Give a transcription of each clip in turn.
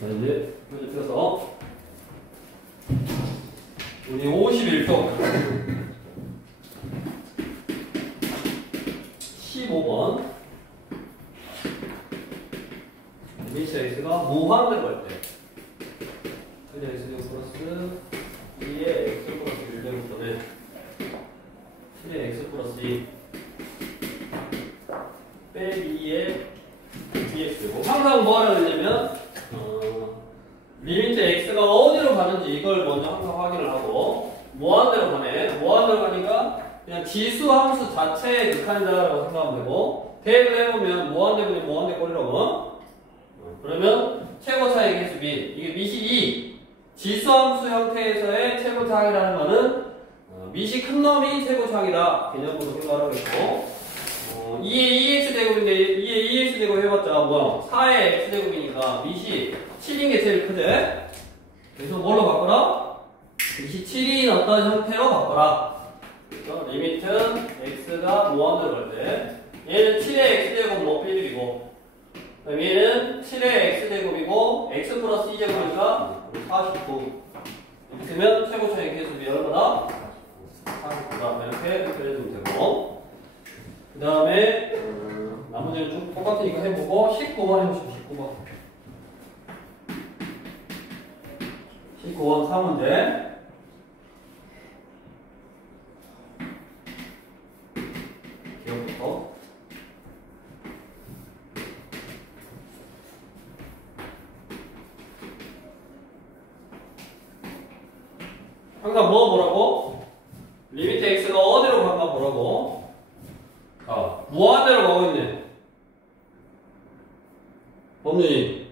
자, 이제 펴서 우리 51쪽 15번 미시 x가 무한대로 갈 때 그냥 x제곱 플러스 2의 x 플러스 1제곱분의 7의 x 플러스 2 빼기 2의 2x제곱. 항상 뭐 하라 그러냐면 리미트 x가 어디로 가는지 이걸 먼저 항상 확인을 하고 무한대로 가네. 무한대로 가니까 그냥 지수 함수 자체의 극한이다라고 생각하면 되고 대입을 해보면 무한대분의 무한대꼴이라고. 그러면 최고 차의 개수 및 이게 밑이 2 지수 함수 형태에서의 최고 차이라는 거는 밑이 큰 놈이 최고 차이다 개념으로 생각을 하겠고 2의 2x제곱인데 2의 2x제곱 해봤자 뭐야 4의 x제곱이니까 밑이 7인 게 제일 크지? 그래서 뭘로 바꿔라? 밑이 7인 어떤 형태로 바꿔라. 그래서 리미트 x가 무한대로 갈 때 얘는 7의 x제곱 뭐 빼드리고 그럼 얘는 7의 x제곱이고 x 플러스 2제곱이니까 49 이렇게 되면 최고 차이 개수비 얼마다? 49다. 이렇게 표현해주면 되고 그 다음에 나머지는 좀 똑같으니까 해보고 19번 해보시죠. 19번 3문제 기억부터 항상 뭐라고? 리미트 x가 어디로 간가 뭐라고? 무한대로 가고 있네. 법률이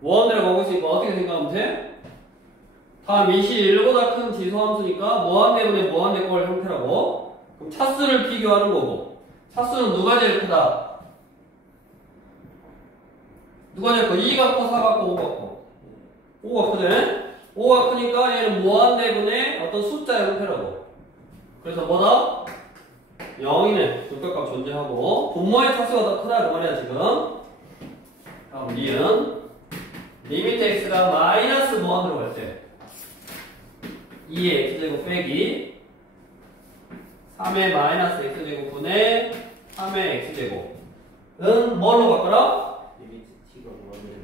무한대로 가고 있으니까 어떻게 생각하면 돼? 다 밑이 1보다 큰 지수함수니까 무한대분의 무한대꼴 형태라고. 그럼 차수를 비교하는 거고 차수는 누가 제일 크다? 누가 제일 커? 2 같고 4 같고 5 같고 5가 크네? 5가 크니까 얘는 무한대분의 어떤 숫자 형태라고. 그래서 뭐다? 0이네. 극각값 존재하고 분모의 차수가 더 크다 그 말이야 지금. 다음 니은 리미트 x가 마이너스 무한대로 갈 때 2의 x제곱 빼기 3의 마이너스 x제곱 분의 3의 x제곱은 뭘로 바꿔라? 리미트 t가 무한대로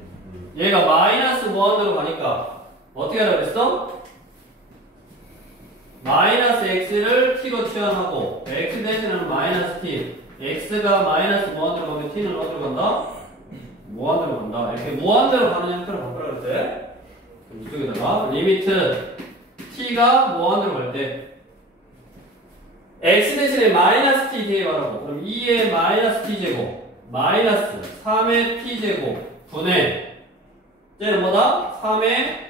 얘가 마이너스 무한대로 가니까 어떻게 하라고 했어? 마이너스 x를 t로 취한하고 x 대신에는 마이너스 t x가 마이너스 무한대로 가면 t는 어디로 간다? 무한대로 간다. 이렇게 무한대로 가는 형태로 바꾸라 그랬대. 이쪽에다가 리미트 t가 무한대로 갈 때 x 대신에 마이너스 t 대입하라고. 그럼 2의 마이너스 t제곱 마이너스 3의 t제곱 분의 쟤는 뭐다? 3의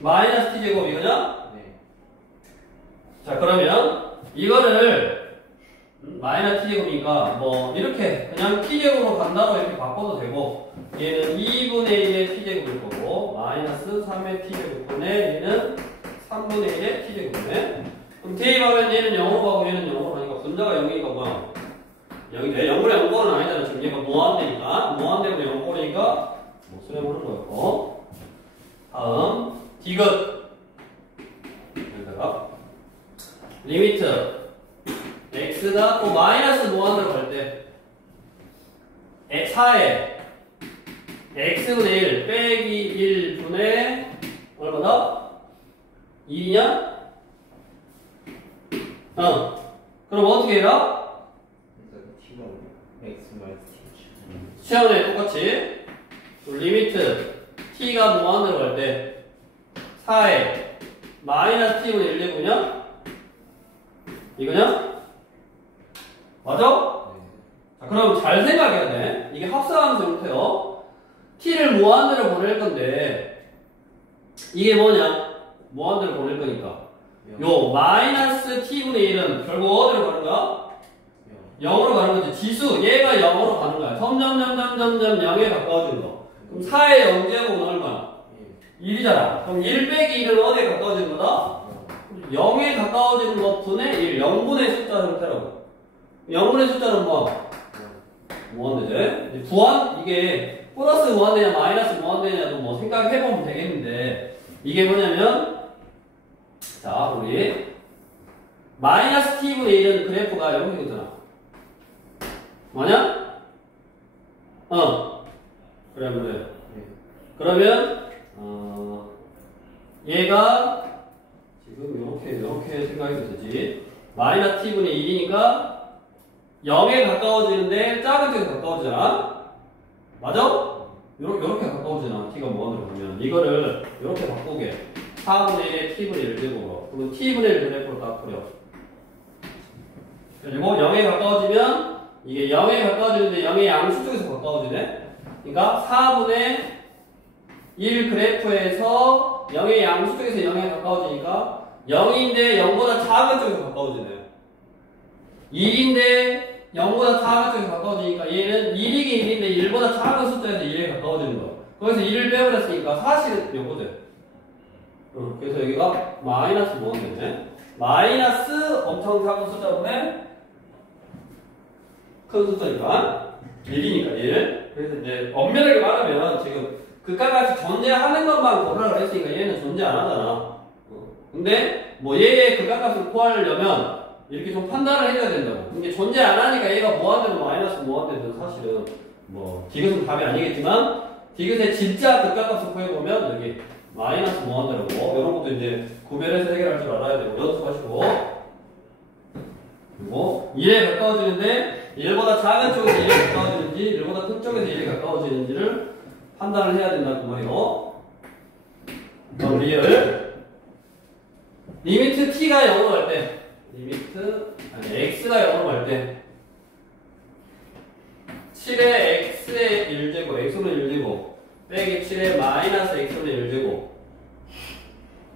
마이너스 t제곱 이거냐? 네. 자 그러면 이거를 마이너스 t제곱이니까 뭐 이렇게 그냥 t제곱으로 간다고 이렇게 바꿔도 되고 얘는 2분의 1의 t제곱일 거고 마이너스 3의 t제곱분의 얘는 3분의 1의 t제곱이네. 그럼 대입하면 얘는 0으로 가고 얘는 0으로 가니까 분자가 0이니까 뭐야? 0인데 0분의 0꼴은 아니잖아. 지금 얘가 무한대니까 무한대분의 0꼴이니까 뭐 수렴하는 거였고 다음 디귿 여기다가 리미트 x가 또 마이너스 무한대로 갈 때 4에 x분의 1 빼기 1분의 얼마다? 1이냐? 그럼 어떻게 해라? t가 x 마이너스 t 시험에 똑같이 리미트 t가 무한대로 갈 때 4에 마이너스 t분의 1 제곱이냐? 이거냐? 맞아? 자, 그럼 잘 생각해야 돼. 이게 합성함수 형태요. t를 무한대로 보낼 건데 이게 뭐냐? 무한대로 보낼 거니까 요 마이너스 t분의 1은 결국 어디로 가는 거야? 0으로 가는 거지. 지수 얘가 0으로 가는 거야. 점점점점점점 0에 가까워지는 거. 그럼 4의 0제곱은 얼마야? 1이잖아. 그럼 1 빼기 1은 어디에 가까워지는 거다? 0에 가까워지는 것분의 1. 0분의 숫자 형태라고. 0분의 숫자는 뭐? 무한대죠. 부한? 이게 플러스 무한대냐 마이너스 무한대냐도 뭐 생각해보면 되겠는데 이게 뭐냐면 자 우리 마이너스 t분의 1은 그래프가 이렇게 생겼잖아. 뭐냐? 그러면 그러면 얘가 지금 이렇게 생각해도 되지. 마이너스 t분의 1이니까 0에 가까워지는데 작은 쪽에 가까워지잖아. 맞아? 요렇게 가까워지잖아. t가 무한으로 보면 이거를 이렇게 바꾸게 4분의 1에 t분의 1 제곱으로 그리고 t분의 1 그래프로 딱 그려. 그리고 0에 가까워지면 이게 0에 가까워지는데 0의 양수 쪽에서 가까워지네. 그러니까 4분의 1 그래프에서 0의 양수 쪽에서 0에 가까워지니까 0인데 0보다 작은 쪽에서 가까워지네. 1인데 0보다 작은 쪽에서 가까워지니까 얘는 1이긴 1인데 1보다 작은 숫자에서 1에 가까워지는 거. 거기서 1을 빼버렸으니까 사실은 요거든. 그래서 여기가 마이너스 뭐가 되네? 마이너스 엄청 작은 숫자분의 큰 숫자니까 1이니까 1. 그래서 이제 엄밀하게 말하면 지금 극한값이 존재하는 것만 고려를 했으니까 얘는 존재 안 하잖아. 근데 뭐 얘의 극한값을 구하려면 이렇게 좀 판단을 해줘야 된다고. 이게 존재 안 하니까 얘가 무한대든 마이너스 무한대든 사실은 뭐 디귿은 답이 아니겠지만 디귿의 진짜 극한값을 구해보면 여기 마이너스 무한대라고 이런 것도 이제 구별해서 해결할 줄 알아야 되고 연습하시고 그리고 1에 가까워지는데 1보다 작은 쪽에서 1에 가까워지는지 1보다 큰 쪽에서 1에 가까워지는지를 판단을 해야 된다고 말이에요. 그럼 리미트 t가 0으로 갈 때 x가 0으로 갈 때 7의 x의 1제곱 x분의 1제곱 빼기 7의 마이너스 x분의 1제곱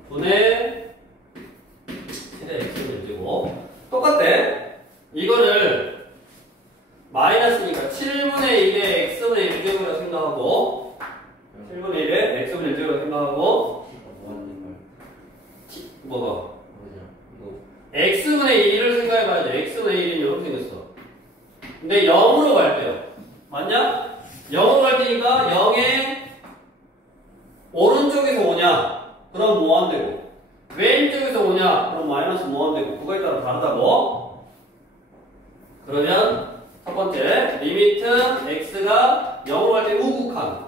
분의 7의 x분의 1제곱 똑같대. 이거를 마이너스니까 7분의 1의 x분의 1제곱이라고 생각하고 7분의 1의 x분의 1제곱이라고 생각하고 뭐가? x분의 1을 생각해봐야지. x분의 1은 이렇게 생겼어. 근데 0으로 갈 때요. 맞냐? 0으로 갈 때니까 0의 오른쪽에서 오냐? 그럼 무한대고 왼쪽에서 오냐? 그럼 마이너스 무한대고 그거에 따라 다르다고? 그러면 첫 번째 리미트 x가 0으로 갈 때 우극한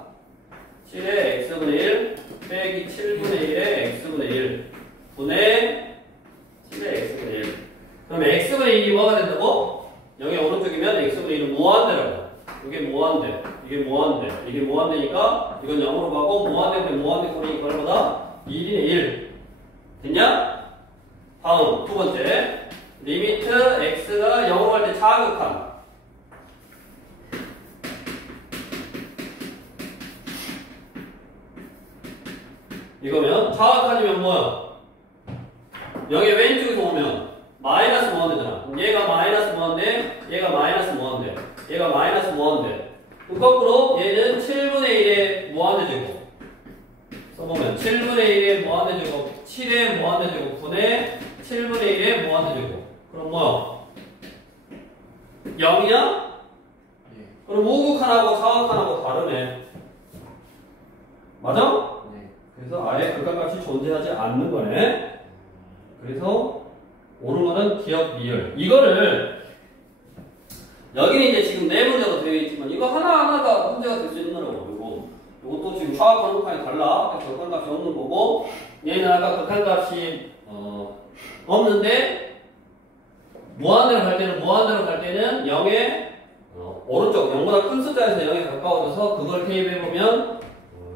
7의 x분의 1 빼기 7분의 1의 x분의 1 분의 7의 x분의 1 그럼 x분의 1이 뭐가 된다고? 0의 오른쪽이면 x분의 1은 무한대라고. 이게 무한대, 이게 무한대, 이게 무한대니까 이건 0으로 가고 무한대인데 무한대 소리니까 얼마다? 1이네 1 됐냐? 다음 두 번째 리미트 x가 0으로 갈 때 자극한 이거면 자극한이면 뭐야? 0의 왼쪽에서 오면 마이너스 무한대잖아. 얘가 마이너스 무한대, 얘가 마이너스 무한대, 얘가 마이너스 무한대. 거꾸로 얘는 7분의 1의 무한대 제곱. 써보면 7분의 1의 무한대 제곱, 7의 무한대 제곱 분의 7분의 1의 무한대 제곱. 그럼 뭐야? 0이야? 그럼 우극한하고 자극한하고 다르네. 맞아? 그래서 아예 극한값이 존재하지 않는 거네. 그래서 옳은 거는 기억 비열. 이거를 여기는 이제 지금 네 문제가 되어 있지만 이거 하나하나가 문제가 될 수 있는 거라고. 그리고 이것도 지금 화학 번호판이 달라. 그래서 극한값이 없는 거고 얘는 아까 극한값이 없는데 무한대로 갈 때는 0의 오른쪽 0보다 큰 숫자에서 0에 가까워져서 그걸 대입해보면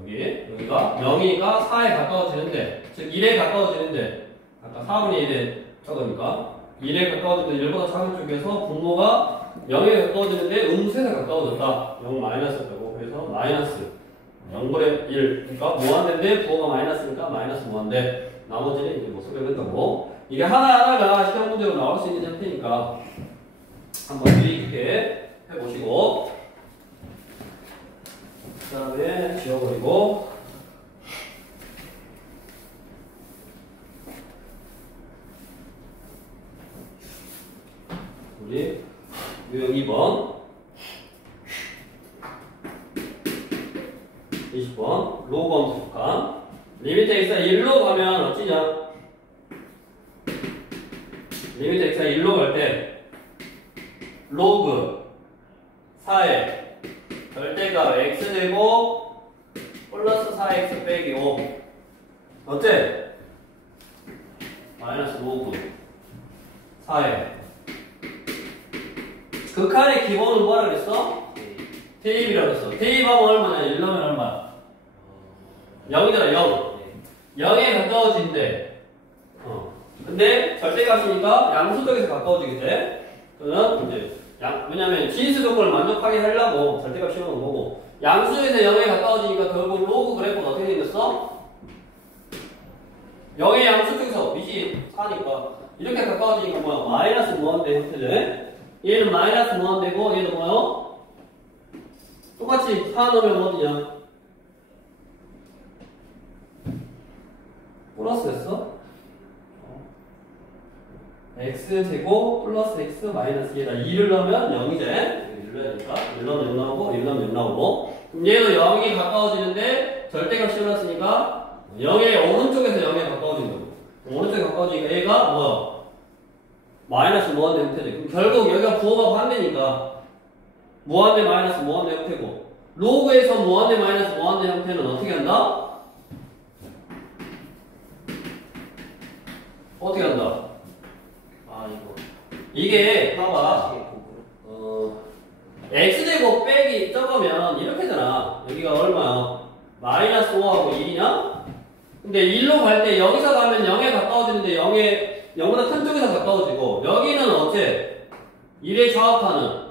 여기가 0이니까 4에 가까워지는데 즉 1에 가까워지는데 아까 4분의 1에 적으니까 1에 가까워지는데 1보다 작은 쪽에서 분모가 0에 가까워지는데 음수에서 가까워졌다. 0 마이너스였다고. 그래서 마이너스 0분의 1 그러니까 무한대인데 부호가 마이너스니까 마이너스 무한대. 나머지는 이제 뭐 소개된다고. 이게 하나하나가 시험 문제로 나올 수 있는 형태니까 한번 유의 깊게 해보시고 그 다음에 지워버리고 우리 유형 2번 20번 로그 함수니까 리미트 x가 1로 가면 어찌냐? 리미트 x가 1로 갈 때 로그 4의 절대값 x제곱 플러스 4x 빼기 5 어때? 마이너스 로그 4의 극한의 기본은 뭐라 그랬어? 대입이라고 했어. 대입하면 얼마냐? 1 넣으면 얼마? 0이잖아 0 0에 가까워진대. 근데 절대값이니까 양수적에서 가까워지게 돼. 그러면 이제 왜냐면 진수 조건을 만족하게 하려고 절대값 씌우는 거고 양수에서 0에 가까워지니까 결국 로그 그래프가 어떻게 생겼어? 0의 양수 쪽에서 밑이 4니까 이렇게 가까워지니까 뭐야? 마이너스 무한대 형태죠. 얘는 마이너스 무한대고 얘는 뭐요? 똑같이 4 넣으면 어디냐? 플러스 됐어? x제곱 플러스 x 마이너스 얘다 2를 넣으면 0이제 1을 넣어야 되니까 1 넣으면 0 나오고 1 넣으면 0 나오고 그럼 얘도 0이 가까워지는데 절대값 씌워놨으니까 0의 오른쪽에서 0에 가까워지는 거고 오른쪽에 가까워지니까 얘가 뭐야? 마이너스 무한대 형태죠. 그럼 결국 여기가 부호가 반대니까 무한대 마이너스 무한대 형태고 로그에서 무한대 마이너스 무한대 형태는 어떻게 한다? 어떻게 한다? 아 이거 이게 봐봐 x제곱 빼기 적으면 이렇게 되잖아. 여기가 얼마야? 마이너스 5하고 1이냐? 근데 1로 갈 때 여기서 가면 0에 가까워지는데 0보다 큰 쪽에서 가까워지고 여기는 어째? 1에 좌합하는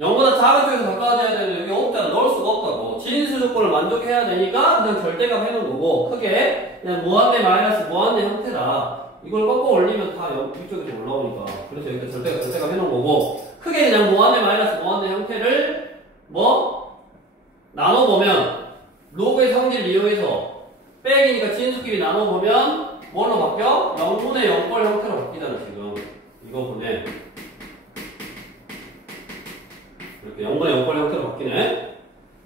0보다 작은 쪽에서 가까워져야 되는데 여기 없잖아. 넣을 수가 없다고. 진수 조건을 만족해야 되니까 그냥 절대값 해놓은 거고 크게 그냥 무한대 마이너스 무한대 형태다. 이걸 꺾어 올리면 다 위쪽에서 올라오니까 그래서 여기다 절대값 해놓은 거고 크게 그냥 무한대 마이너스 무한대 형태를 뭐? 나눠보면 로그의 성질을 이용해서 빼기니까 진수끼리 나눠보면 뭘로 바뀌어? 0분의 0꼴 형태로 바뀌잖아 지금 이거 보네 이렇게 0분의 0꼴 형태로 바뀌네.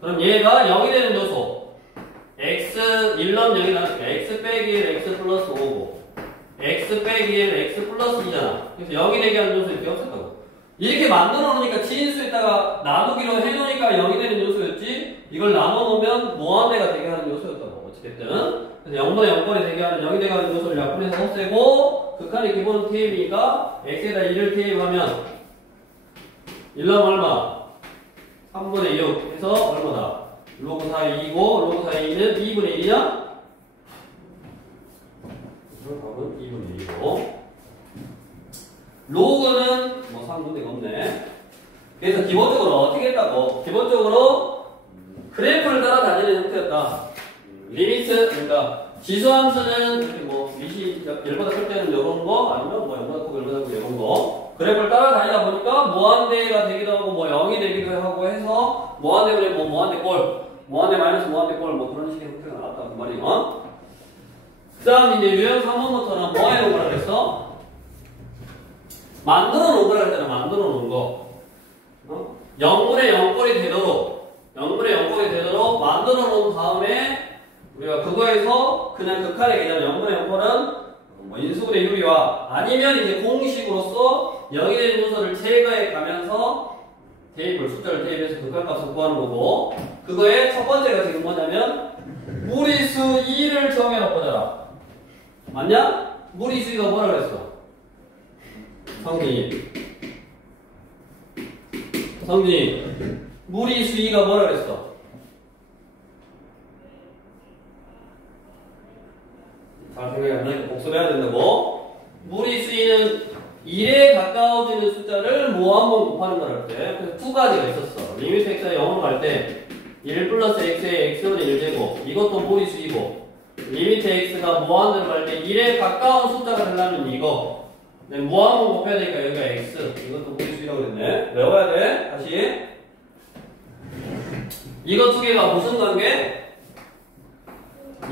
그럼 얘가 0이 되는 요소 x 1 넣으면 0이 나니까 x 빼기 1 x 플러스 5고 x 빼기 1 x 플러스 2잖아. 그래서 0이 되게 하는 요소 이렇게 없었다고. 이렇게 만들어 놓으니까 진수에다가 나누기로 해놓으니까 0이 되는 요소였지 이걸 나눠놓으면 무한대가 되게 하는 요소였다고. 어찌됐든 그래서 0분의 0꼴이 되게 하는 0이 되게 하는 요소를 약분해서 없애고 극한의 기본은 TM이니까 x에다 1을 TM하면 1 넣으면 얼마? 3분의 6 해서 얼마다? 로그 4 2이고 로그 4 2는 2분의 1이냐? 답은 2분의 1이고 로그는 뭐 상문제가 없네. 그래서 기본적으로 어떻게 했다고? 기본적으로 그래프를 따라다니는 형태였다. 리미트 그러니까 지수함수는 이렇게 뭐 밑이 1보다 클 때는 이런 거 아니면 뭐 0보다 크고 1보다 크고 이런 거 그래프를 따라다니다 보니까 무한대가 되기도 하고 뭐 0이 되기도 하고 해서 무한대분의 뭐 무한대 꼴 무한대 마이너스 무한대 꼴 뭐 그런 식의 형태가 나왔다 그 말이야. 그 다음 이제 유형 3번부터는 뭐 해놓은 거라 그랬어? 만들어 놓은 거라 그랬잖아. 만들어 놓은 거 0분의 0꼴이 되도록 0분의 0꼴이 되도록 만들어 놓은 다음에 우리가 그거에서 그냥 극한의 개념 0분의 0꼴은 뭐 인수분의 유리와 아니면 이제 공식으로서 0이 되는 요소를 제거해 가면서 대입을 숫자를 대입해서 극한값을 구하는 거고 그거의 첫 번째가 지금 뭐냐면 무리수 2를 정해놓고자 맞냐? 무리수 2가 뭐라 그랬어? 성진이 무리수 2가 뭐라 그랬어? 잘 생각이 안 나니까 복습해야 된다고. 무리수 2는 1에 가까워지는 숫자를 뭐 한번 곱하는 거라 할 때. 그래서 두 가지가 있었어. 리미트 x가 0으로 갈 때 1 플러스 x의 x분의 1제곱 이것도 무리수 2고 리미트 x가 무한대로 갈 때 1에 가까운 숫자가 되려면 이거 뭐 한번 곱해야 되니까 여기가 x 이것도 무리수 2라고 그랬네. 외워야 돼. 다시 이거 두 개가 무슨 관계?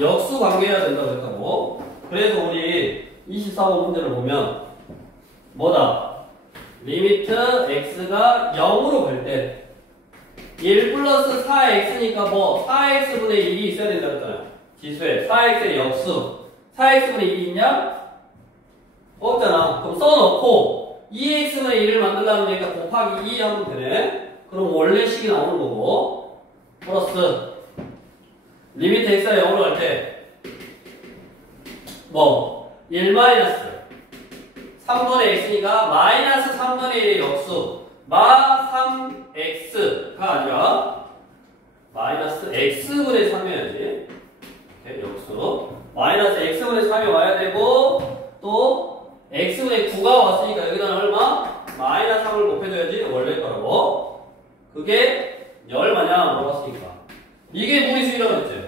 역수 관계해야 된다고 했다고. 그래서 우리 24번 문제를 보면 뭐다? 리미트 x가 0으로 갈 때 1 플러스 4x니까 뭐 4x분의 1이 있어야 된다 그랬잖아요. 지수에 4x의 역수 4x분의 1이 있냐? 없잖아. 그럼 써놓고 2x분의 1을 만들려면 되니까 곱하기 2 하면 되네. 그럼 원래 식이 나오는 거고 플러스 리미트 x가 0으로 갈 때 뭐 1 마이너스 3분의 x니까 마이너스 3분의 1의 역수 마 3x가 아니라 마이너스 x분의 3이어야지. 역수 마이너스 x분의 3이 와야 되고 또 x분의 9가 왔으니까 여기다는 얼마? 마이너스 3을 곱해줘야지 원래 거라고. 그게 얼마냐 물어봤으니까 이게 무리수라고 했지.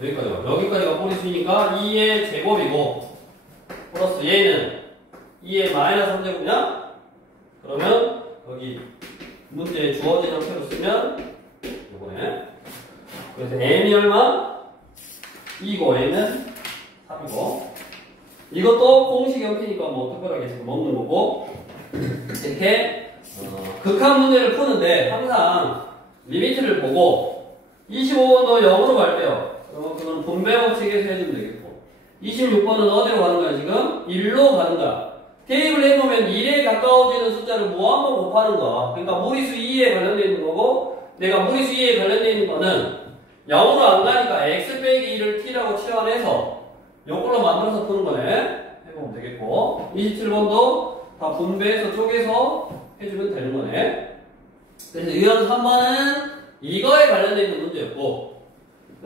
여기까지가 무리수니까 2의 제곱이고 플러스 얘는 2의 마이너스 3제곱이냐? 그러면 여기 문제에 주어진 형태로 쓰면 요거네. 그래서 m이 얼마? 2고 n은 3이고 이것도 공식 형태니까 뭐 특별하게 지금 먹는 거고 이렇게 극한 문제를 푸는데 항상 리미트를 보고 25번도 0으로 갈 때요. 그건 분배 법칙에서 해주면 되겠고 26번은 어디로 가는 거야 지금? 1로 가는 거야. 대입을 해보면 1에 가까워지는 숫자를 무한번 곱하는 거. 그러니까 무리수 2에 관련되어 있는 거고 내가 무리수 2에 관련되어 있는 거는 0으로 안 가니까 x 빼기 2를 t라고 치환해서 요걸로 만들어서 푸는 거네. 해보면 되겠고 27번도 다 분배해서 쪼개서 해주면 되는 거네. 그래서 유형 3번은 이거에 관련되어 있는 문제였고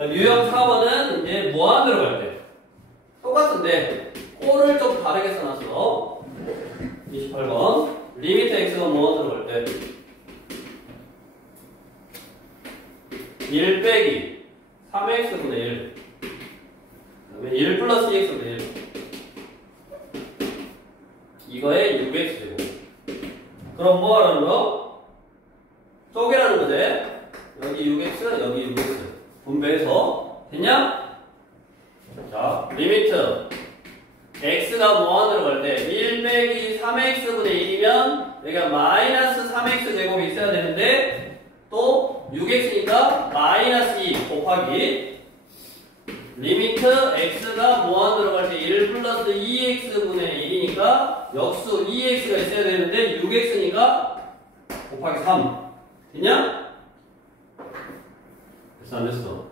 유형 4번은 이제 무한대로 갈 때 똑같은데 꼴을 좀 다르게 써놨어. 28번 리미트 x가 무한대로 갈 때 1 빼기 3x분의 1 그다음에 1 플러스 2x분의 1 이거에 6x제곱. 그럼 뭐 하라는 거? 쪼개라는 거지. 여기 6x 여기 6x 분배해서 됐냐? 자 리미트 x가 무한으로 갈 때 1 빼기 3x분의 1이면 여기가 마이너스 3x 제곱이 있어야 되는데 또 6x니까 마이너스 2 곱하기 리미트 x가 무한으로 갈 때 1 플러스 2x분의 1이니까 역수 2x가 있어야 되는데 6x니까 곱하기 3 됐냐? 됐어 안 됐어?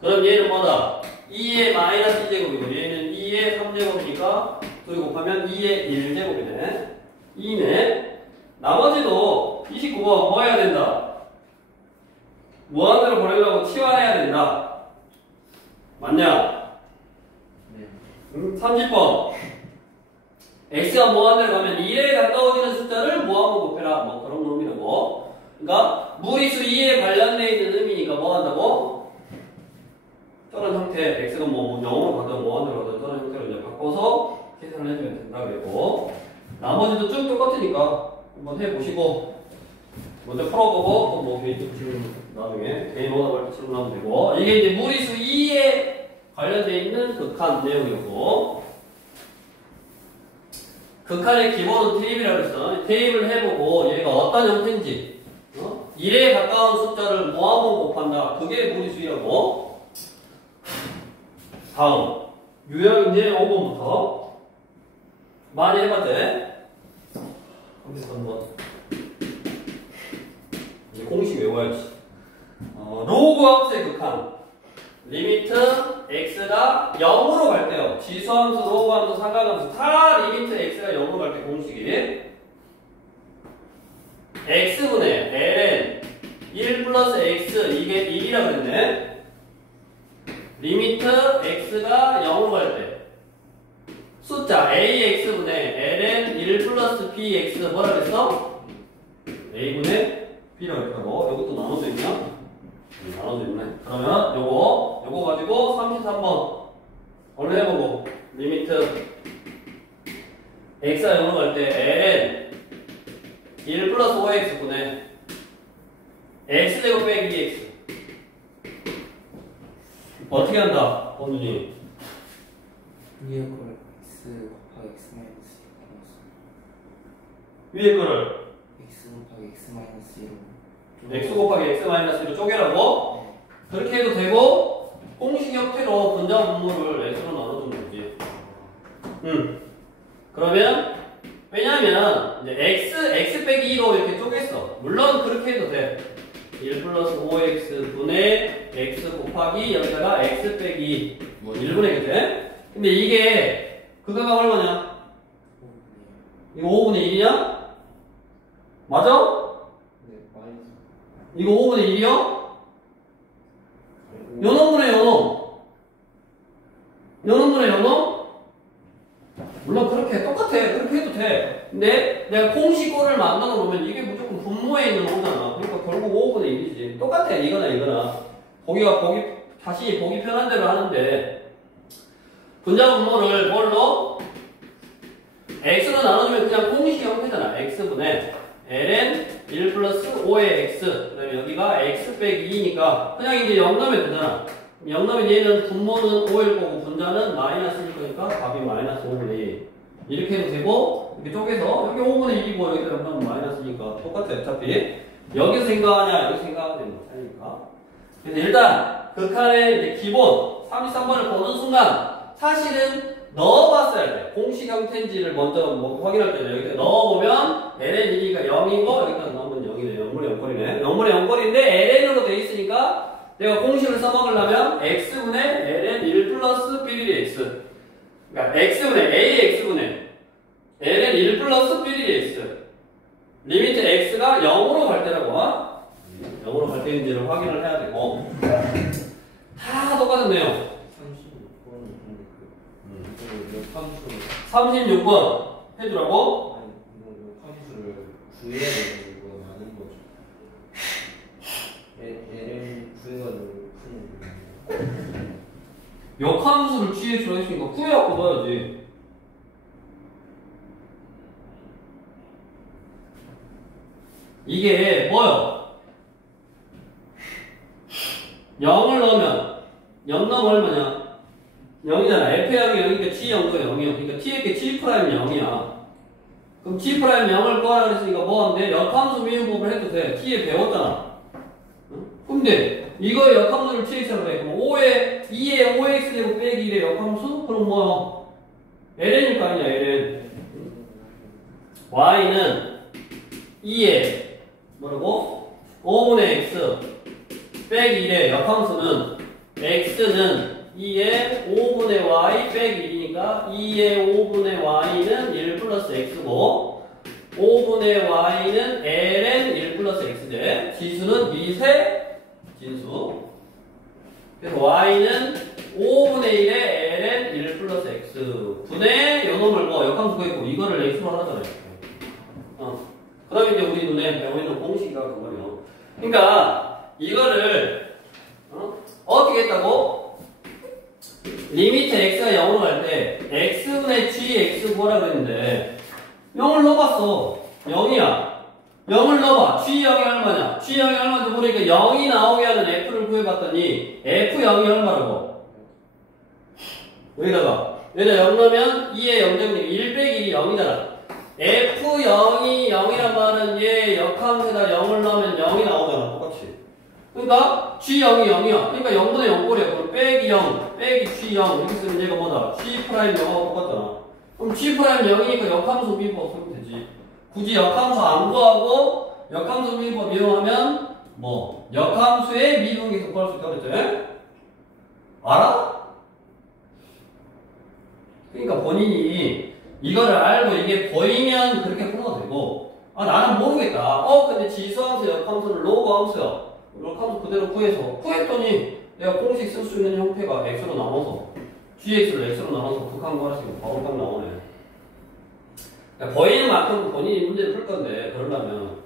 그럼 얘는 뭐다? 2의 마이너스 2제곱이고 얘는 2의 3제곱이니까 둘이 곱하면 2의 1제곱이네. 2네. 나머지도 29번 뭐 해야 된다? 무한대로 보내려고 치환해야 된다. 맞냐? 네. 30번 x가 무한대로 가면 1에 가까워지는 숫자를 무한번 곱해라. 뭐 그런 놈이라고. 그러니까 무리수 2에 관련되어 있는 의미니까 뭐 한다고? 저런 형태, x가 뭐 0으로 가든 무한대로 가든 저런 형태로 이제 바꿔서 계산을 해주면 된다 그랬고 나머지도 쭉 똑같으니까 한번 해보시고 먼저 풀어보고 또 뭐 개인 질문 나중에 개인 오답할 때 질문하면 되고 이게 이제 무리수 2에 관련되어 있는 극한 내용이었고 극한의 기본은 대입이라고 했어. 대입을 해보고 얘가 어떤 형태인지 1에 가까운 숫자를 무한번 곱한다. 그게 무리수라고. 다음 유형 이제 5번부터 많이 해봤지? 한번 이제 공식 외워야지. 로그 함수의 극한 리미트 x가 0으로 갈 때요. 지수함수, 로그 함수, 삼각함수 다 리미트 x가 0으로 갈 때 공식이 x분의 ln 1 플러스 x 이게 1이라고 그랬네. 리미트 x가 0으로 갈 때 숫자 ax분의 ln 1 플러스 bx 뭐라 그랬어? a분의 b라고 했다고. 이것도 나눠져 있냐? 나눠져 있네. 그러면 요거 가지고 33번 얼른 해보고 리미트 x가 0으로 갈 때 ln 1 플러스 5x분의 x제곱 빼기 2x 어떻게 한다? 범준이 위에 걸 x 곱하기 x 마이너스 1 위에 거를 x 곱하기 x 마이너스 1로 x 곱하기 x 마이너스 1로 쪼개라고? 그렇게 해도 되고 공식 형태로 분자 분모를 x로 나눠주면 되지. 그러면 왜냐면 이제 x 빼기 2로 이렇게 쪼갰어. 물론 그렇게 해도 돼. 1 플러스 5x 분의 x 곱하기 여기다가 x 빼기 1분의 돼. 근데 이게 그거가 얼마냐? 이거 5분의 1이냐? 맞아? 네, 마이너스. 이거 5분의 1이요? 요놈분의 요놈. 요놈분의 요놈? 물론 그렇게 똑같아. 그렇게 해도 돼. 근데 내가 공식꼴을 만들어 놓으면 이게 무조건 분모에 있는 거잖아. 그러니까 결국 5분의 1이지. 똑같아. 이거나. 다시 보기 편한 대로 하는데 분자 분모를 뭘로? x로 나눠주면 그냥 공식 형태잖아. x분의 ln 1 플러스 5의 x. 그 다음에 여기가 x 빼기 2니까 그냥 이제 0 넣으면 되잖아. 0 넣으면 얘는 분모는 5일 거고 분자는 마이너스일 거니까 답이 마이너스 5분의 1. 이렇게 해도 되고 이렇게 쪼개서 여기 5분의 1이고 여기다 0 넣으면 마이너스니까 똑같아. 어차피 여기서 생각하냐 여기서 생각하면 되는 거 차이니까. 그래서 일단 극한의 이제 기본 33번을 보는 순간 사실은 넣어봤어야 돼. 공식 형태인지를 먼저 확인할 때는 여기다 넣어보면 ln 1이니까 0이고 여기다 넣으면 0이네. 0분의 0꼴이네. 0분의 0꼴인데 ln으로 돼 있으니까 내가 공식을 써먹으려면 x분의 ln 1 플러스 b1의 x. 그러니까 x분의 ax분의 ln 1 플러스 b1의 x. 리미트 x가 0으로 갈 때라고. 0으로 갈 때인지를 확인을 해야 되고 다 똑같은 내용. 36번 해주라고? 아니, 함수를 구해야 되는 거 많은 거죠. 얘를 구해가지고 푸는 역함수를 취해주라 했으니까 구해갖고 넣어야지. 이게 뭐요? 0을 넣으면 0 넣으면 얼마냐? 0이잖아. F양이 0이니까 T0도 0이야. 그러니까 T에게 T' 0이야. 그럼 T' 0을 구하라 그랬으니까 뭐하는데? 역함수 미분법을 해도 돼. T에 배웠잖아. 응? 근데 이거의 역함수를 취해서 그래. 그럼 2에 5x제곱 빼기 1의 역함수? 그럼 뭐야? ln일 거 아니야, ln. y는 2에 뭐라고? 5분의 x 빼기 1의 역함수는 x는 2의 5분의 y 빼기 1이니까 2의 5분의 y는 1 플러스 x고 5분의 y는 ln 1 플러스 x제. 지수는 미세 진수. 그래서 y는 5분의 1의 ln 1 플러스 x 분의 요놈을 뭐 역함수 구했고 이거를 x로 하잖아요. 그 다음에 이제 우리 눈에 배우는 공식이가 그거예요. 그러니까 이거를 어떻게 했다고? 리미트 x가 0으로 갈 때 x분의 gx 구하라 그랬는데 0을 넣어봤어. 0이야. 0을 넣어봐. g0이 얼마냐? g0이 얼마인지 모르니까 0이 나오게 하는 f를 구해봤더니 f0이 얼마라고? 여기다가 0 넣으면 2에 0 되면 1 빼기 1이 0이잖아. f0이 0이란 말은 얘 역함수에다 0을 넣으면 0이 나오잖아. 똑같이. 그러니까 g0이 0이야. 그러니까 0분의 0꼴이야. 그럼 빼기 0, 빼기 g0 이렇게 쓰면 얘가 뭐다? g' 0하고 똑같잖아. 그럼 g' 0이니까 역함수 미분법 쓰면 되지. 굳이 역함수 안 구하고 역함수 미분법 이용하면 뭐 역함수의 미분계수 구할 수 있다고 그랬지? 알아? 그러니까 본인이 이거를 알고 이게 보이면 그렇게 풀어도 되고 나는 모르겠다. 근데 지수함수 역함수는 로그 함수야. 역함수 그대로 구했더니 내가 공식 쓸 수 있는 형태가 x로 나눠서 gx를 x로 나눠서 극한 거 하시면 바로 딱 나오네. 그러니까 보이는 만큼 본인이 문제를 풀 건데 그러려면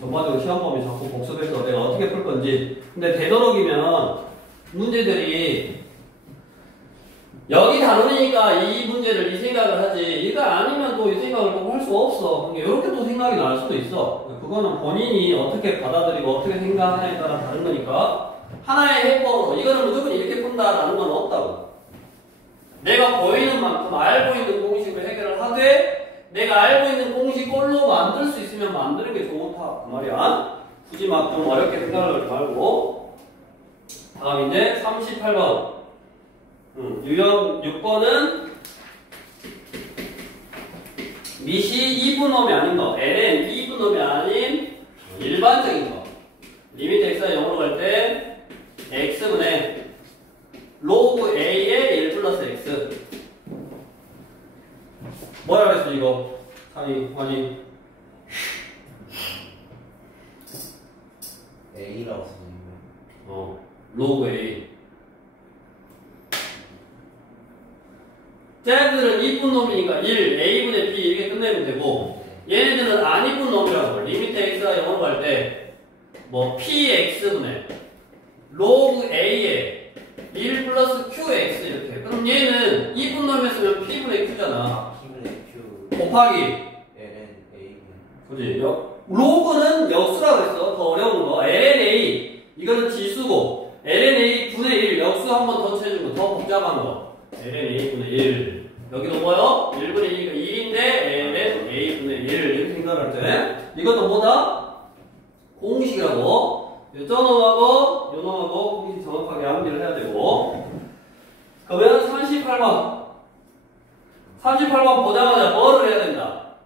전반적으로 시험 범위 자꾸 복습해서 내가 어떻게 풀 건지. 근데 되도록이면 문제들이 여기 다루니까 이 문제를 이 생각을 하지 이거 아니면 또 이 생각을 꼭 할 수 없어. 그러니까 이렇게 또 생각이 날 수도 있어. 그거는 본인이 어떻게 받아들이고 어떻게 생각하냐에 따라 다른 거니까 하나의 해법으로 이거는 무조건 이렇게 푼다라는 건 없다고. 내가 보이는 만큼 알고 있는 공식을 해결을 하되 내가 알고 있는 공식 꼴로 만들 수 있으면 만드는 게 좋다 그 말이야. 굳이 막 좀 어렵게 생각하지 말고. 다음 이제 38번. 유형 6번은 밑이 2분놈이 아닌 거. ln 2분놈이 아닌 일반적인 거. 리미트 x가 0으로 갈 때 x분의 로그 a의 1 플러스 x. 뭐라 그랬어 이거? 환희 A라고 써있네. 로그 a. 쟤네들은 이쁜 놈이니까 1, a분의 b 이렇게 끝내면 되고, 얘네들은 안 이쁜 놈이라고. 리미트 x가 0으로 갈 때 뭐 px분의 로그 a의 1 플러스 qx 이렇게. 그럼 얘는 이쁜 놈이었으면 p분의 q잖아. P분의 Q 곱하기 ln A분의 그지? 로그는 역수라고 했어. 더 어려운 거. lna 이거는 지수고, lna 분의 1 역수 한 번 더 쳐주고 더 복잡한 거. lna 분의 1 여기도 뭐요? 1분의 2가 1인데 lna 분의 1 이렇게 생각할 때 이것도 뭐다? 공식이라고. 저놈하고 요놈하고 공식 정확하게 암기를 해야 되고. 그러면 38번 38번 보자마자 뭐를 해야 된다?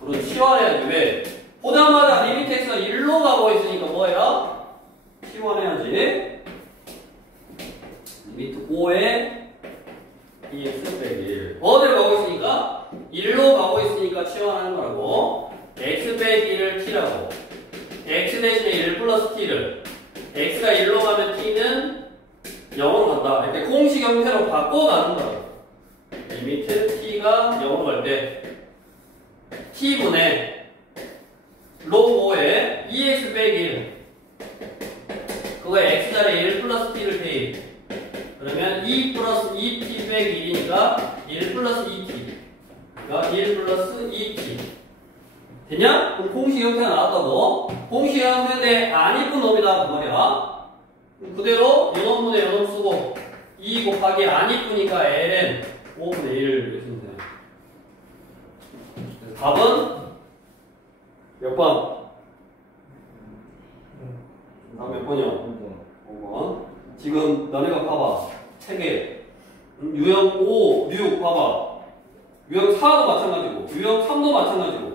그럼 치환해야지. 왜? 보자마자 리미트 x가 1로 가고 있으니까 뭐예요? 치환해야지. 리미트 5에 dx 빼기 1. 어디로 가고 있으니까? 1로 가고 있으니까 치환하는 거라고. x 빼기 1을 t라고. x 대신에 1 플러스 t를. x가 1로 가면 t는 0으로 간다. 이렇게 공식 형태로 바꿔가는 거라고. 리미트 t가 0으로 갈 때 t분의 로그 5에 2x 빼기 1. 그거에 x자리에 1 플러스 t를 대입. 그러면 2 플러스 2t 빼기 1이니까 1 플러스 2t. 그러니까 1 플러스 2t. 됐냐? 그럼 공식 형태가 나왔다고. 공식 형태인데 안 이쁜 놈이다 그 말이야. 그대로 요놈분의 요놈 쓰고 2 곱하기 안 이쁘니까 ln 5분의 1 이렇게 쓰면 돼요. 답은 몇 번? 답 몇 번이요? 5번. 지금 너네가 봐봐. 3개. 유형 5, 6 봐봐. 유형 4도 마찬가지고 유형 3도 마찬가지고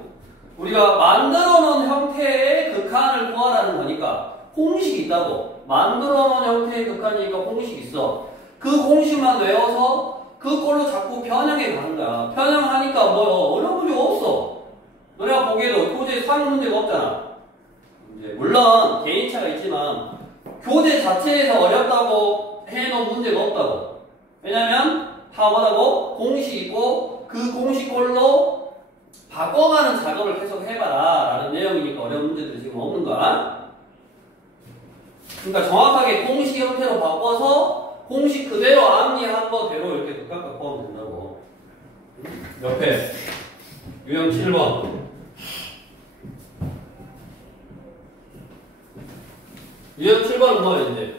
우리가 만들어 놓은 형태의 극한을 구하라는 거니까 공식이 있다고. 만들어 놓은 형태의 극한이니까 공식이 있어. 그 공식만 외워서 그걸로 자꾸 변형해 가는 거야. 변형하니까 뭐 어려운 문제가 없어. 너네가 보기에도 교재 3 문제가 없잖아. 이제 물론 개인차가 있지만 교재 자체에서 어렵다고 해놓은 문제가 없다고. 왜냐면 다 뭐라고? 공식 있고 그 공식꼴로 바꿔가는 작업을 계속 해봐라 라는 내용이니까 어려운 문제들이 지금 없는 거야. 그러니까 정확하게 공식 형태로 바꿔서 공식 그대로 암기한 거대로 이렇게 극각각 포함 된다고. 옆에 유형 7번. 유형 7번은 뭐예요 이제?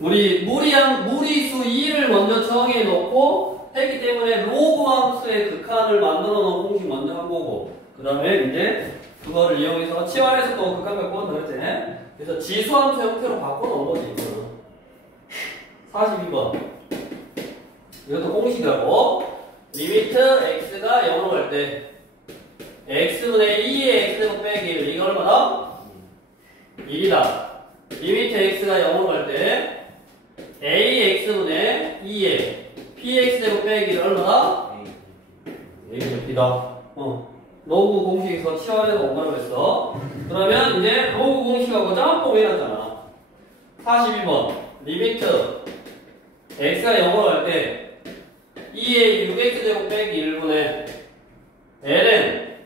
우리 무리수 2를 먼저 정해놓고 했기 때문에 로그 함수의 극한을 만들어 놓은 공식 먼저 한 거고, 그 다음에 이제 그거를 이용해서 치환해서 또 극한을 구한다 그랬지. 그래서 지수 함수 형태로 바꿔놓은 거지 이거는. 42번 이것도 공식이라고. 리미트 x가 0으로 갈 때 x분의 2의 x제곱 빼기 1 이거 얼마나? 1이다. 리미트 x가 0으로 갈 때 ax분의 2의 px제곱 빼기 1 얼마나? a제곱 b다. 로그 공식에서 치환해서 온 거라고 했어. 그러면 이제 로그 공식하고 짬뽕 해놨잖아. 42번 리미트 x가 0으로 갈 때 2의 6x제곱 빼기 1분의 ln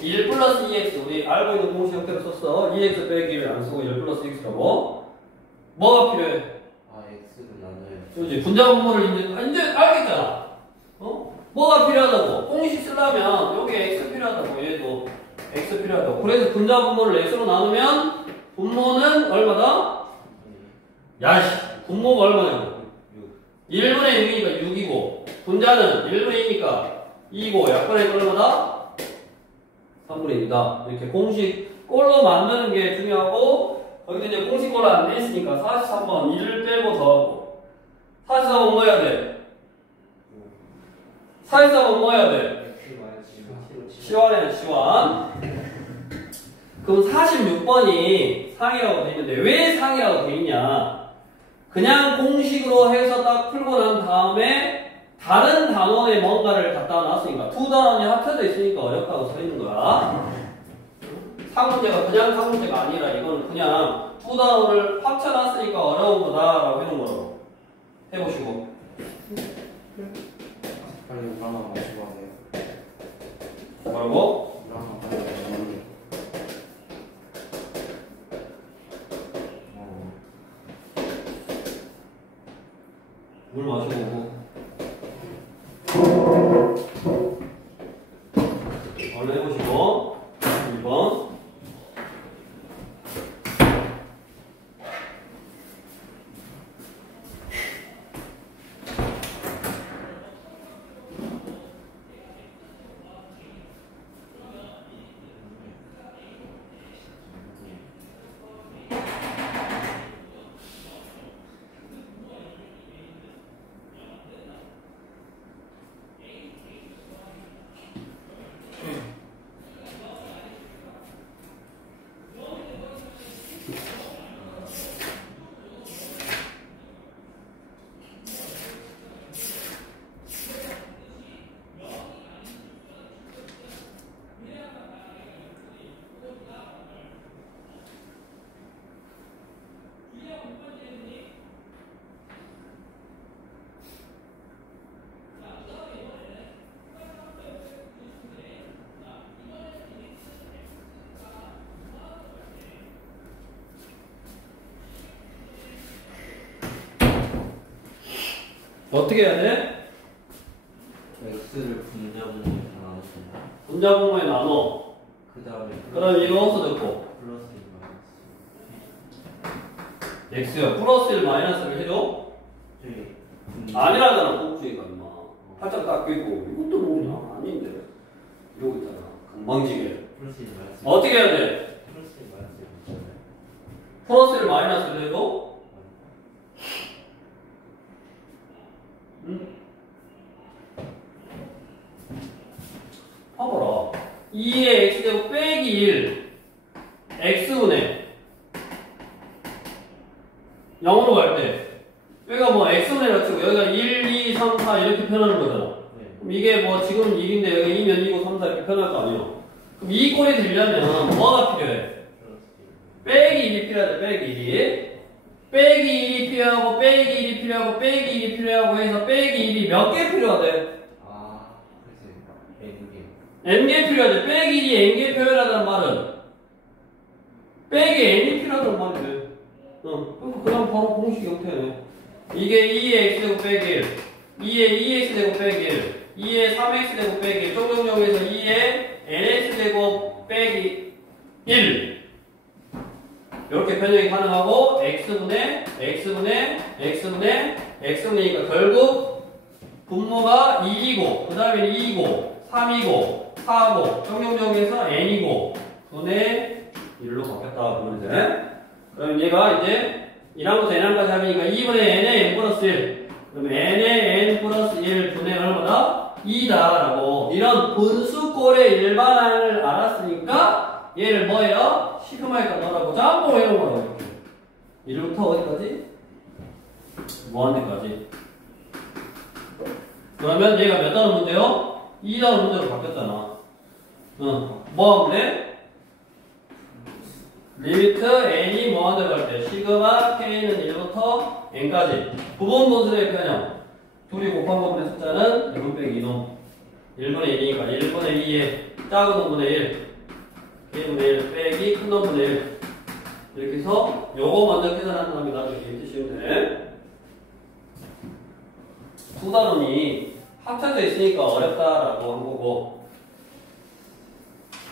1 플러스 2x 우리 알고 있는 공식 형태로 썼어. 2x 빼기 1을 안 쓰고 1 플러스 x라고. 뭐가 필요해? x를 나눠요. 그렇지. 분자분모를 이제 알겠잖아. 뭐가 필요하다고? 공식 쓰려면 여기 x 필요하다고. 얘도 x 필요하다고. 그래서 분자분모를 x로 나누면 분모는 얼마다? 야씨 분모가 얼마냐고. 1분의 6이니까 6이고 분자는 1분의 2니까 2고 약분의 얼마다? 3분의 2다. 이렇게 공식 꼴로 만드는 게 중요하고, 거기도 이제 공식 꼴로 안 돼 있으니까 43번 1을 빼고 더하고. 43번 뭐 해야 돼? 43번 뭐 해야 돼? 시환이야, 시환. 그럼 46번이 상이라고 돼 있는데, 왜 상이라고 돼 있냐? 그냥 공식으로 해서 딱 풀고 난 다음에 다른 단원에 뭔가를 갖다 놨으니까 두 단원이 합쳐져 있으니까 어렵다고 써 있는 거야. 상문제가 그냥 상문제가 아니라 이거는 그냥 두 단원을 합쳐놨으니까 어려운 거다라고 해놓은 거라고. 해보시고. 빨리 우라만 마시고 하세요. 뭐라고? 우라만 빨리 마시고. 물 마시고 오고. 얼른 해보시고. 1번. 어떻게 해야 돼? x를 분자분모에 다 나눴습니다. 분자분모에 나눠. 그 다음에 그럼 이거 어디서 듣고? 플러스 1 마이너스. x야. 플러스 1 마이너스를 해줘? 네. 아니라잖아, 꼭지가 임마. 살짝 닦이고. 이것도 뭐냐? 아닌데. 이러고 있잖아. 금방지게. 플러스 1 마이너스. 어떻게 해야 돼? 플러스 1 마이너스 있잖아요. 플러스 1 마이너스를 해줘? 응? 봐봐라. 2의 x제곱 빼기 1. x분의 0으로 갈 때. 여기가 뭐 x분의라 치고 여기가 1, 2, 3, 4 이렇게 표현하는 거잖아. 네. 그럼 이게 뭐 지금 1인데 여기 2면 2고 3, 4 이렇게 표현할 거 아니에요. 그럼 이 꼴이 되려면 뭐가 필요해? 빼기 1이 필요하죠. 빼기 1이. 빼기 1이 필요하고 빼기 1이 필요하고 빼기 1이 필요하고 해서 빼기 1이 몇 개 필요하대? 아, 그래서 n개. n개 필요하대. 빼기 1이 n개 표현하다는 말은 빼기 n이 필요하다는 말이래. 그러니까 그 다음 바로 공식 형태네. 이게 2의 x제곱 빼기 1, 2의 2x제곱 빼기 1, 2의 3x제곱 빼기 1, 종종종에서 2의 nx제곱 빼기 1 이렇게 변형이 가능하고 x분의 x분이니까 결국 분모가 1이고 그 다음에 2이고 3이고 4고 종종종에서 n이고 분의 1로 바뀌었다 그러면 이제 그럼 얘가 이제 1항부터 n항까지 하니까 2분의 n의 n 플러스 1 그러면 n의 n 플러스 1 분의 얼마다? 2다라고 이런 분수꼴의 일반항을 알았으니까 얘를 뭐예요? 시그마에다 넣으라고 짬뽕 해놓은 거예요. 1부터 어디까지? 무한대까지. 그러면 얘가 몇 단원 문제요? 2단원 문제로 바뀌었잖아. 뭐 하면 돼? 리미트 n이 무한대로 갈 때 시그마 k는 1부터 n까지 부분 분수의 변형 둘이 곱한 부분의 숫자는 1분 빼기 2놈 1분의 1이니까 1분의 2에 작은 놈분의 1 k분의 1 빼기 큰 놈분의 1 이렇게 해서 요거 먼저 계산하는 다음에 나중에 이렇게 쓰시면 돼. 두 단원이 합쳐져 있으니까 어렵다라고 한 거고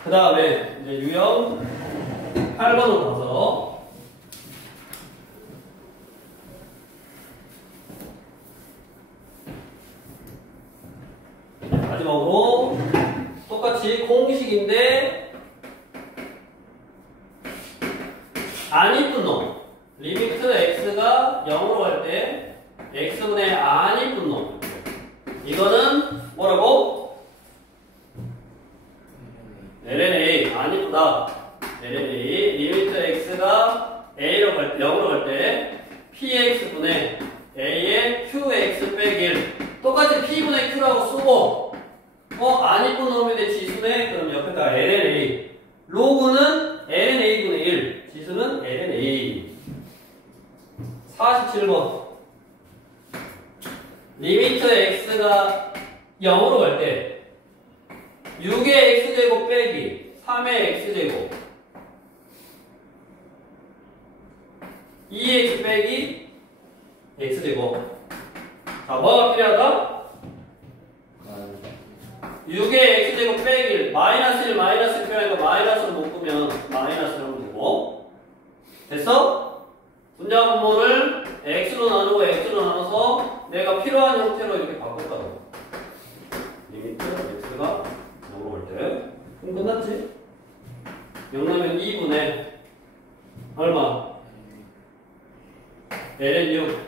그 다음에 이제 유형 8번으로 가서 마지막으로 똑같이 공식인데 안 이쁜 놈. 리미트 x가 0으로 갈 때 x분의 안 이쁜 놈. 이거는 뭐라고? ln 안 이쁘다. ln 리미트 x가 a로 갈 때, 0으로 갈 때 px분의 a의 qx 빼기 1. 똑같이 p분의 q라고 쓰고 안 이쁜 놈인데 지수네? 그럼 옆에다 ln 로그는 ln a분의 1. 지수는 ln a. 47번. 리미트 x가 0으로 갈 때 6의 x제곱 빼기 3의 x제곱 2x 빼기 x제곱. 자, 뭐가 필요하다? 6의 x제곱 빼기 1. 마이너스 1 마이너스 필요하니까 마이너스를 묶으면 마이너스를 하면 되고. 됐어? 분자 분모를 x로 나누고 x로 나눠서 내가 필요한 형태로 이렇게 바꿨다고. 리미트 x가 0으로 갈 때. 그럼 끝났지? 0나면 2분의 얼마? ln 6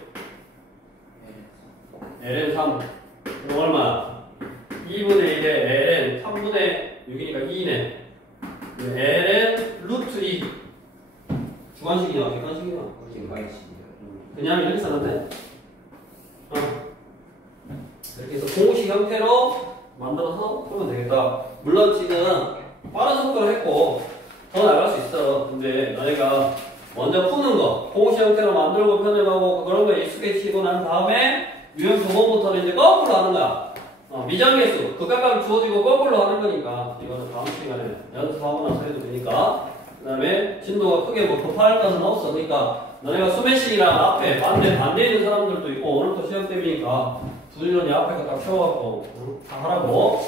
ln 3 그럼 얼마? 2분의 1에 ln 3분의 6이니까 2네. ln 루트 2 주관식이냐 객관식이냐? 그냥 이렇게 써놨네. 이렇게 해서 공식 형태로 만들어서 풀면 되겠다. 물론 지금 빠른 속도로 했고 더 나갈 수 있어. 근데 너희가 먼저 푸는 거, 공식 형태로 만들고 편집하고 그런 거에 익숙해지고 난 다음에 유형 두 번부터는 이제 거꾸로 하는 거야. 미정계수, 극각각이 주어지고 거꾸로 하는 거니까 이거는 다음 시간에 연습하고 나서 해도 되니까. 그 다음에 진도가 크게 뭐 급할 것은 없어. 그러니까 너네가 수매식이랑 앞에 반대 있는 사람들도 있고 오늘 또 시험 때문이니까 두 년이 앞에 딱 세워갖고 다 하라고.